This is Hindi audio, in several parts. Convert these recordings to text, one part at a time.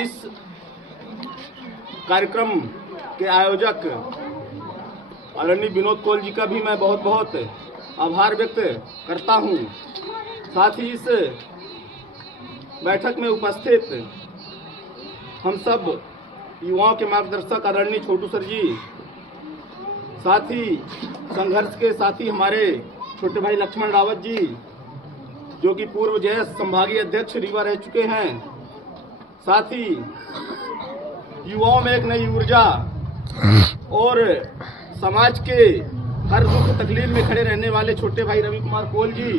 इस कार्यक्रम के आयोजक आदरणीय विनोद कौल जी का भी मैं बहुत बहुत आभार व्यक्त करता हूं। साथ ही इस बैठक में उपस्थित हम सब युवाओं के मार्गदर्शक आदरणीय छोटू सर जी, साथ ही संघर्ष के साथी हमारे छोटे भाई लक्ष्मण रावत जी, जो कि पूर्व जयस संभागीय अध्यक्ष रीवा रह चुके हैं, साथ ही युवाओं में एक नई ऊर्जा और समाज के हर दुख तकलीफ में खड़े रहने वाले छोटे भाई रवि कुमार कौल जी,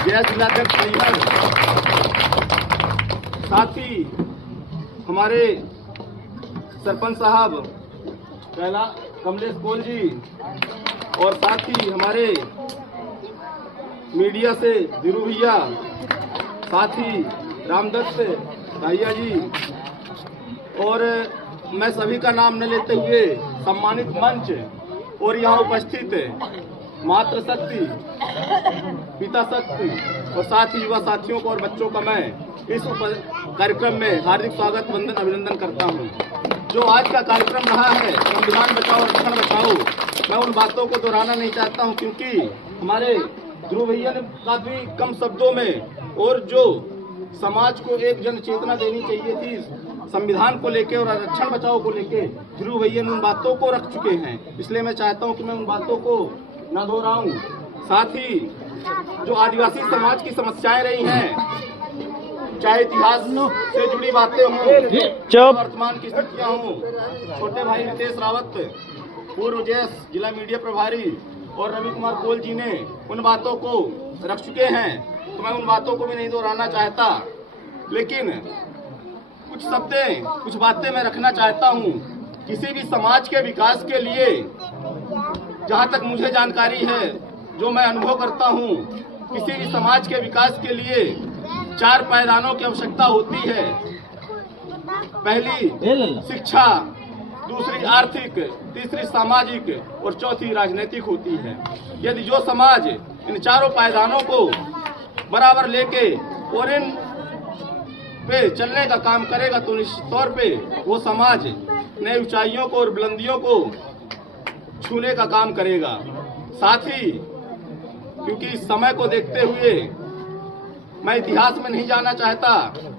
जयस जिलाध्यक्ष नैहर, साथ ही हमारे सरपंच साहब पहला कमलेश कौल जी, और साथ ही हमारे मीडिया से धीरू भैया, साथ ही रामदत्त भैया जी, और मैं सभी का नाम न लेते हुए सम्मानित मंच और यहाँ उपस्थित मातृ शक्ति, पिता शक्ति और साथ ही युवा साथियों को और बच्चों का मैं इस कार्यक्रम में हार्दिक स्वागत वंदन अभिनंदन करता हूँ। जो आज का कार्यक्रम रहा है संविधान बचाओ रक्षण बचाओ, मैं उन बातों को दोहराना नहीं चाहता हूँ, क्योंकि हमारे ध्रुव भैया ने काफी कम शब्दों में और जो समाज को एक जन चेतना देनी चाहिए थी संविधान को लेके और आरक्षण बचाओ को लेके, ध्रुव भैया ने उन बातों को रख चुके हैं। इसलिए मैं चाहता हूं कि मैं उन बातों को न दोहराऊं। साथ ही जो आदिवासी समाज की समस्याएं रही हैं, चाहे इतिहास से जुड़ी बातें हों, वर्तमान की स्थितियां हों, छोटे भाई रितेश रावत, पूर्व जयस जिला मीडिया प्रभारी और रवि कुमार कौल जी ने उन बातों को रख चुके हैं, तो मैं उन बातों को भी नहीं दोहराना चाहता। लेकिन कुछ बातें मैं रखना चाहता हूं। किसी भी समाज के विकास के लिए, जहां तक मुझे जानकारी है, जो मैं अनुभव करता हूं, किसी भी समाज के विकास के लिए 4 पायदानों की आवश्यकता होती है। पहली शिक्षा, दूसरी आर्थिक, तीसरी सामाजिक और चौथी राजनीतिक होती है। यदि जो समाज इन चारों पायदानों को बराबर लेके और इन पे चलने का काम करेगा तो निश्चित तौर पे वो समाज नई ऊंचाइयों को और बुलंदियों को छूने का काम करेगा। साथ ही क्योंकि समय को देखते हुए मैं इतिहास में नहीं जाना चाहता,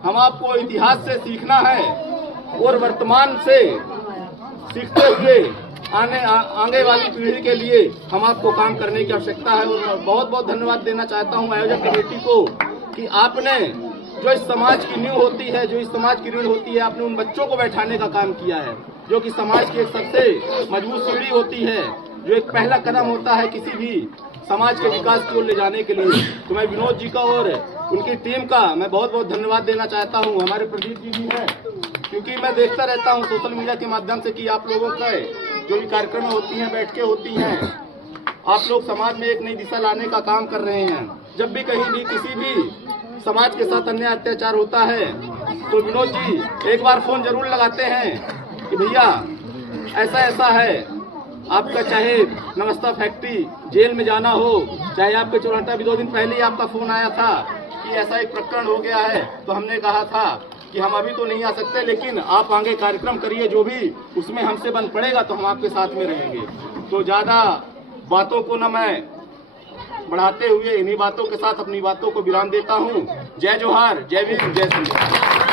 हम आपको इतिहास से सीखना है और वर्तमान से सीखते हुए आगे वाली पीढ़ी के लिए हम आपको काम करने की आवश्यकता है। और बहुत बहुत धन्यवाद देना चाहता हूं आयोजक कमेटी को कि आपने जो इस समाज की नींव होती है, जो इस समाज की रीढ़ होती है, आपने उन बच्चों को बैठाने का काम किया है, जो कि समाज की एक सबसे मजबूत सीढ़ी होती है, जो एक पहला कदम होता है किसी भी समाज के विकास की ओर ले जाने के लिए। तो मैं विनोद जी का और उनकी टीम का मैं बहुत बहुत धन्यवाद देना चाहता हूँ। हमारे प्रदीप जी भी हैं, क्योंकि मैं देखता रहता हूँ सोशल मीडिया के माध्यम से कि आप लोगों का जो भी कार्यक्रम होती हैं, बैठकें होती हैं, आप लोग समाज में एक नई दिशा लाने का काम कर रहे हैं। जब भी कहीं भी किसी भी समाज के साथ अन्याय अत्याचार होता है तो विनोद जी एक बार फोन जरूर लगाते हैं कि भैया ऐसा ऐसा है, आपका चाहे नमस्ता फैक्ट्री जेल में जाना हो, चाहे आपके चौराहा भी 2 दिन पहले ही आपका फोन आया था कि ऐसा एक प्रकरण हो गया है, तो हमने कहा था कि हम अभी तो नहीं आ सकते, लेकिन आप आगे कार्यक्रम करिए, जो भी उसमें हमसे बन पड़ेगा तो हम आपके साथ में रहेंगे। तो ज्यादा बातों को न मैं बढ़ाते हुए इन्हीं बातों के साथ अपनी बातों को विराम देता हूँ। जय जोहार, जय भीम, जय श्री राम।